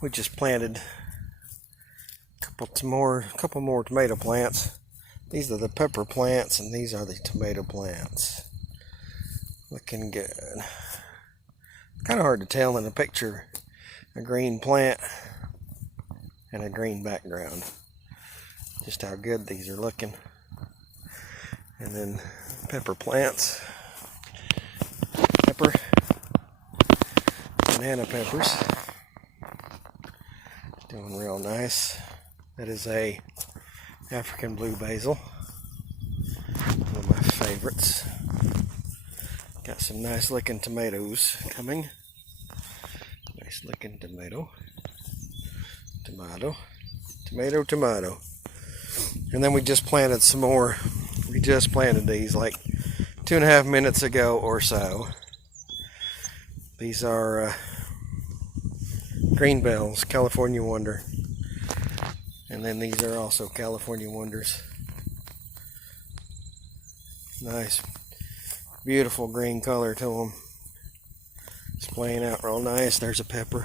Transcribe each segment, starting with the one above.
We just planted a couple more tomato plants. These are the pepper plants and these are the tomato plants. Looking good. Kind of hard to tell in a picture, a green plant and a green background, just how good these are looking. And then pepper plants, banana peppers, doing real nice. That is a African blue basil, one of my favorites. Got some nice looking tomatoes coming. Nice looking tomato. And then we just planted some more. We just planted these like 2.5 minutes ago or so. These are green bells, California wonder. And then these are also California wonders. Nice, beautiful green color to them. It's playing out real nice. There's a pepper.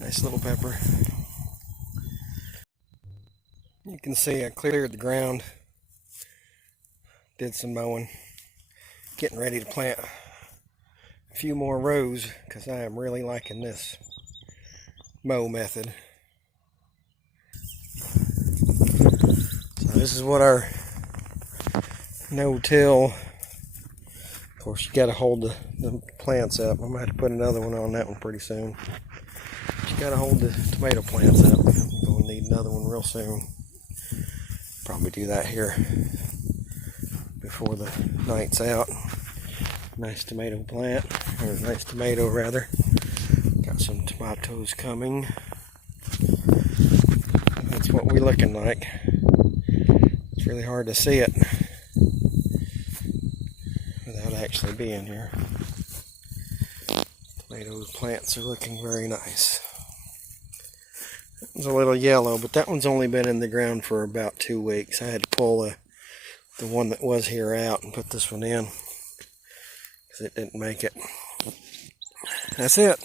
Nice little pepper. You can see I cleared the ground. Did some mowing. Getting ready to plant a few more rows because I am really liking this mow method. So this is what our no-till. Of course, you got to hold the plants up. I'm going to have to put another one on that one pretty soon. You got to hold the tomato plants up. I'm going to need another one real soon. Probably do that here before the night's out. Nice tomato plant, or nice tomato rather. Got some tomatoes coming. That's what we're looking like. It's really hard to see it without actually being here. Tomato plants are looking very nice. That one's a little yellow, but that one's only been in the ground for about 2 weeks. I had to pull the one that was here out and put this one in because it didn't make it. That's it.